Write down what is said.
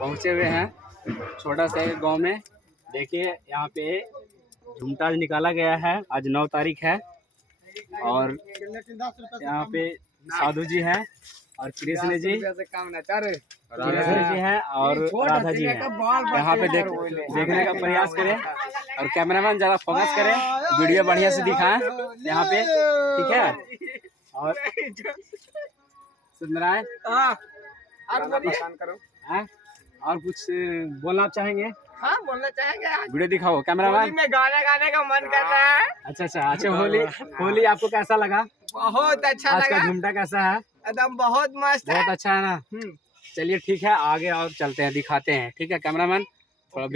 पहुँचे हुए हैं छोटा सा गांव में। देखिए यहाँ पे झुमटा निकाला गया है, आज 9 तारीख है और यहाँ पे साधु जी हैं और कृष्ण जी हैं और राधा जी हैं। यहाँ पे देखने का प्रयास करें और कैमरामैन ज़रा फोकस करें, वीडियो बढ़िया से दिखाएं यहाँ पे, ठीक है। और सत्यनारायण और कुछ बोलना चाहेंगे? हाँ, बोलना चाहेंगे। वीडियो दिखाओ कैमरामैन। में गाने गाने का मन कर रहा है। अच्छा होली आपको कैसा लगा? बहुत अच्छा आज लगा। का झुमटा कैसा है? एकदम बहुत मस्त है। बहुत अच्छा है ना। चलिए ठीक है, आगे और चलते हैं, दिखाते हैं, ठीक है कैमरामैन। थोड़ा